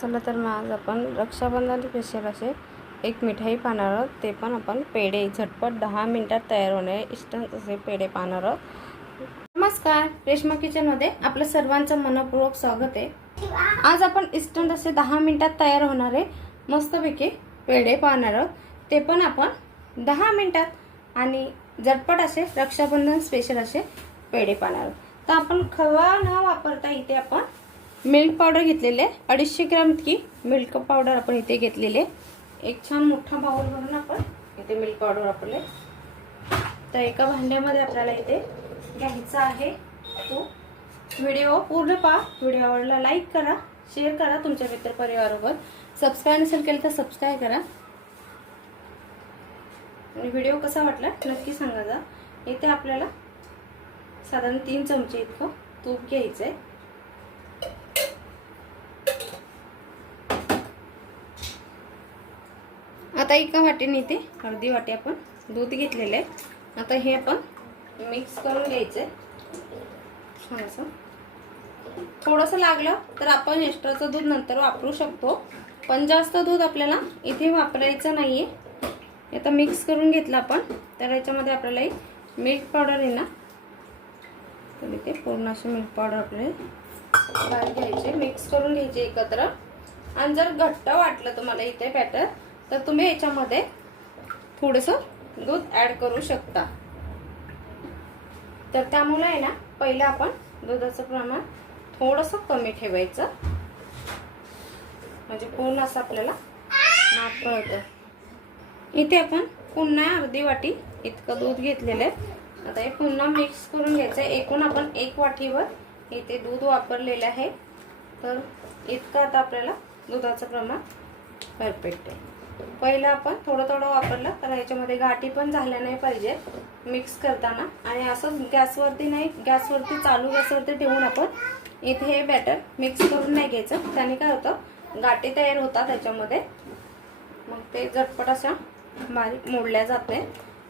चला तर मग आज आपण रक्षाबंधन स्पेशल असे एक मिठाई पाहणार आहोत. ते पण आपण पेढे झटपट दहा मिनिटात तयार होणे इन्स्टंट असे पेढे पाहणार आहोत. नमस्कार रेश्मा किचनमध्ये आपलं सर्वांचं मनपूर्वक स्वागत आहे. आज आपण इन्स्टंट असे दहा मिनिटात तयार होणारे मस्तपैकी पेढे पाहणार आहोत. ते पण आपण दहा मिनिटात आणि झटपट असे रक्षाबंधन स्पेशल असे पेढे पाहणार आहोत. तर आपण खवा न वापरता इथे आपण मिल्क पावडर घेतलेले. अडीचशे ग्राम इतकी मिल्क पावडर आपण इथे घेतलेले. एक छान मोठा बाउल भरून आपण इथे मिल्क पावडर वापरले. तर एका भांड्यामध्ये आपल्याला इथे घ्यायचा आहे तो व्हिडिओ. पूर्ण पहा. व्हिडिओ आवडला लाईक करा शेअर करा तुमच्या मित्रपरिवारोबर सबस्क्राईब नसेल केलं तर सबस्क्राईब करा. आणि व्हिडिओ कसा वाटला नक्की सांगा जा. इथे आपल्याला साधारण तीन चमचे इतकं तूप घ्यायचं आहे आता एका वाटीने इथे अर्धी वाटी आपण दूध घेतलेलं आहे. आता हे आपण मिक्स करून घ्यायचं आहे. छान असं थोडंसं लागलं तर आपण एक्स्ट्राचं दूध नंतर वापरू शकतो. पण जास्त दूध आपल्याला इथे वापरायचं नाही आहे आता मिक्स करून घेतलं आपण. तर याच्यामध्ये आपल्याला एक मिल्क पावडर आहे ना. तर इथे पूर्ण अशी मिल्क पावडर आपल्याला घ्यायचे. मिक्स करून घ्यायचे एकत्र. आणि जर घट्ट वाटलं तुम्हाला इथे बॅटर तर तुम्ही याच्यामध्ये थोडंसं दूध ॲड करू शकता. तर त्यामुळे आहे ना पहिलं आपण दुधाचं प्रमाण थोडंसं कमी ठेवायचं. म्हणजे पूर्ण असं आपल्याला नाक कळतं. इथे आपण पुन्हा अर्धी वाटी इतकं दूध घेतलेलं आहे. आता हे पुन्हा मिक्स करून घ्यायचं आहे. एकूण आपण एक वाटीवर इथे दूध वापरलेलं आहे. तर इतकं आता आपल्याला दुधाचं प्रमाण परफेक्ट आहे. पहिलं आपण थोडं थोडं वापरलं तर ह्याच्यामध्ये गाठी पण झाल्या नाही पाहिजे मिक्स करताना. आणि असं गॅसवरती नाही गॅसवरती चालू गॅसवरती ठेवून आपण इथे हे बॅटर मिक्स करून नाही घ्यायचं. त्याने काय होतं गाठी तयार होतात त्याच्यामध्ये मग ते झटपट अशा बारीक मोडल्या जाते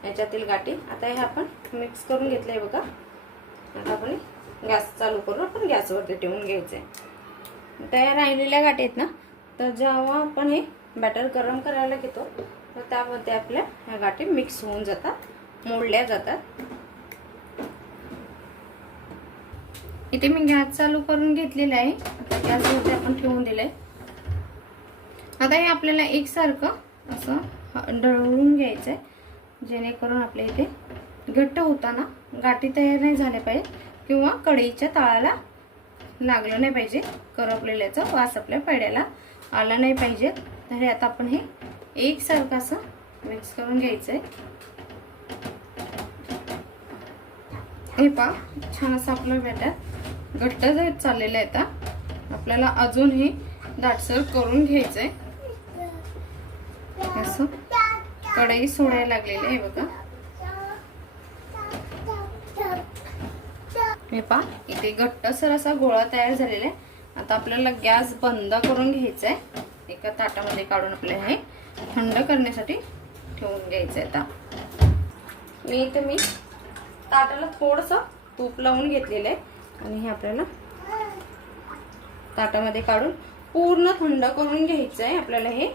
याच्यातील गाठी. आता हे आपण मिक्स करून घेतलं आहे बघा. आता आपण गॅस चालू करून आपण गॅसवरती ठेवून घ्यायचं आहे त्या राहिलेल्या गाठी आहेत ना तर जेव्हा आपण हे बॅटर गरम करायला घेतो. तर त्यामध्ये आपल्या ह्या गाठी मिक्स होऊन जातात मोडल्या जातात. इथे मी गॅस चालू करून घेतलेला आहे. आता गॅसवरती आपण ठेवून दिलंय. आता हे आपल्याला एकसारखं असं ढळवून घ्यायचं आहे जेणेकरून आपल्या इथे घट्ट होताना गाठी तयार नाही झाल्या पाहिजे किंवा कढईच्या तळाला लागलं नाही पाहिजे. करपलेल्याचा वास आपल्या पेड्याला आला नाही पाहिजे. तर हे आता आपण हे एकसारखं असं मिक्स करून घ्यायचं आहे हे पा छान असं आपलं बॅटर घट्ट जर चाललेलं आहे आता. आपल्याला अजून हे दाटसर करून घ्यायचं आहे असं कढई सोडायला लागलेली आहे बघा. हे पा इथे घट्टसर असा गोळा तयार झालेला आहे. आता आपल्याला गॅस बंद करून घ्यायचा आहे एका ताटामध्ये काढून आपल्याला हे थंड करण्यासाठी ठेवून घ्यायचं आहे आता. मी इथे मी ताटाला थोडंसं तूप लावून घेतलेलं आहे. आणि हे आपल्याला ताटामध्ये काढून पूर्ण थंड करून घ्यायचं आहे आपल्याला हे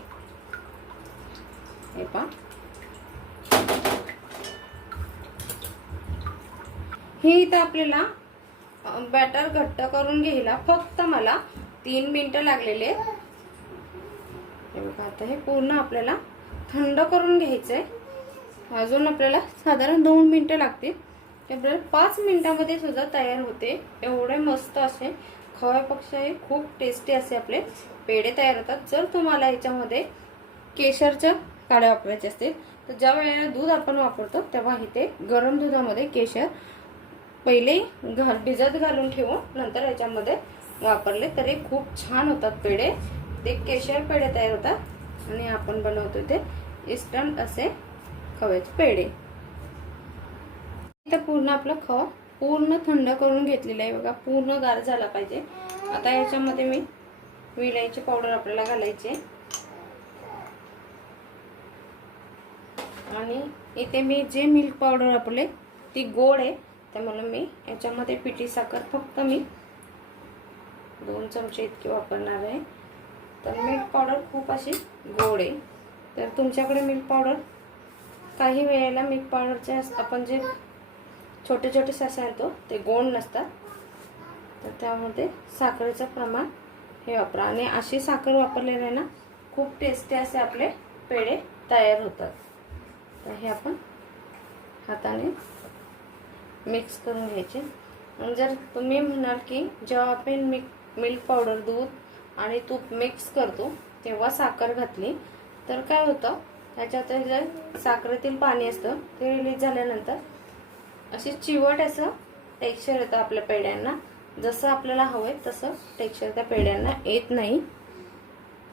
हे पा हे इथं आपल्याला बॅटर घट्ट करून घ्यायला फक्त मला तीन मिनटं लागलेले. बघा आता हे पूर्ण आपल्याला थंड करून घ्यायचं आहे अजून आपल्याला साधारण दोन मिनटं लागतील. ते आपल्याला पाच मिनटामध्ये सुद्धा तयार होते. एवढे मस्त असे खव्यापेक्षा हे खूप टेस्टी असे आपले पेढे तयार होतात. जर तुम्हाला याच्यामध्ये केशरच्या काड्या वापरायचे असतील तर ज्या वेळेला दूध आपण वापरतो तेव्हा इथे गरम दुधामध्ये केशर पहिले घाल भिजत घालून ठेवून नंतर याच्यामध्ये वापरले तरी खूप छान होतात पेढे. ते केशर पेढे तयार होतात आणि आपण बनवतो ते इस्टंट असे खव्याचे पेढे. इथं पूर्ण आपलं खवा पूर्ण थंड करून घेतलेलं आहे बघा पूर्ण गार झाला पाहिजे. आता याच्यामध्ये मी विलायची पावडर आपल्याला घालायची आणि इथे मी जे मिल्क पावडर वापरले ती गोड आहे. त्यामुळे मी याच्यामध्ये पिठी साखर फक्त मी दोन चमचे इतके वापरणार आहे. तर मीठ पावडर खूप अशी गोड आहे. तर तुमच्याकडे मिल्क पावडर काही वेळेला मिल्क पावडरचे आपण जे छोटे छोटे ससे आणतो ते गोड नसतात. तर त्यामध्ये साखरेचं प्रमाण हे वापरा. आणि अशी साखर वापरलेली ना खूप टेस्टी असे आपले पेढे तयार होतात. तर हे आपण हाताने मिक्स करून घ्यायचे. जर तुम्ही म्हणाल की जेव्हा आपण मिल्क मिल्क पावडर दूध आणि तूप मिक्स करतो तेव्हा साखर घातली तर काय होतं? त्याच्यात जे साखरेतील पाणी असतं ते रिलीज झाल्यानंतर अशी चिवट असं टेक्स्चर येतं आपल्या पेढ्यांना. जसं आपल्याला हवंय तसं टेक्स्चर त्या पेढ्यांना येत नाही.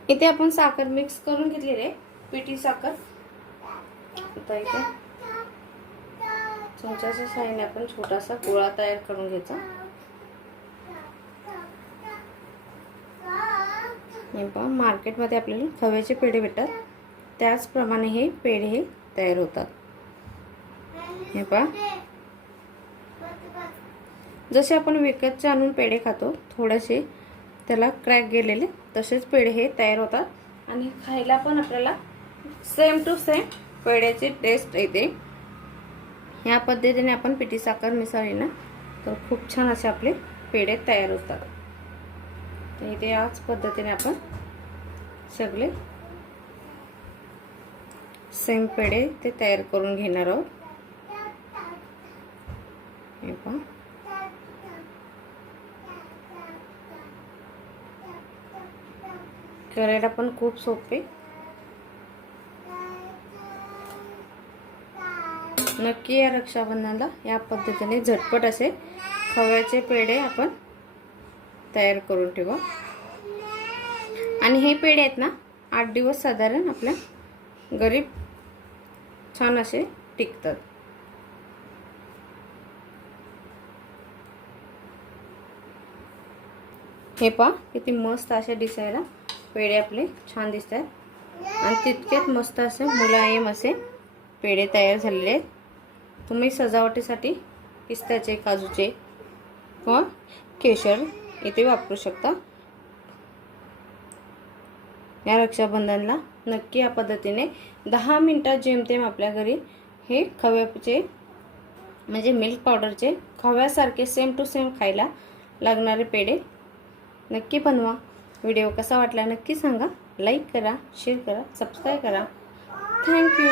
इथे आपण साखर मिक्स करून घेतलेली आहे. पिठी साखर. आता इथे चमच्याच्या साहाय्याने आपण छोटासा गोळा तयार करून घ्यायचा. हे पहा मार्केटमध्ये आपल्याला खव्याचे पेढे भेटतात. त्याचप्रमाणे हे पेढे हे तयार होतात. हे पहा. जसे आपण विकतचे आणून पेढे खातो थोडेसे त्याला क्रॅक गेलेले तसेच पेढे हे तयार होतात. आणि खायला पण आपल्याला सेम टू सेम पेढ्याची टेस्ट येते. ह्या पद्धतीने आपण पिठी साखर मिसळली ना तर खूप छान असे आपले पेढे तयार होतात. तर इथे याच पद्धतीने आपण सगळे सेम पेढे ते तयार करून घेणार आहोत. हे पण करायला पण खूप सोपे. नक्की या रक्षाबंधनाला या पद्धतीने झटपट असे खव्याचे पेढे आपण तयार करून ठेवा. आणि हे पेढे आहेत ना आठ दिवस साधारण आपल्या गरीब छान असे टिकतात. हे पहा किती मस्त असे दिसायला पेढे आपले छान दिसत आहेत आणि तितकेच मस्त असे मुलायम असे पेढे तयार झालेले आहेत. तुम्ही सजावटीसाठी पिस्त्याचे काजूचे किंवा केशर इथे वापरू शकता. या रक्षाबंधनला नक्की या पद्धतीने दहा मिनटात जेमतेम आपल्या घरी हे खव्याचे म्हणजे मिल्क पावडरचे खव्यासारखे सेम टू सेम खायला लागणारे पेढे नक्की बनवा. व्हिडिओ कसा वाटला नक्की सांगा. लाईक करा शेअर करा सबस्क्राईब करा. थँक्यू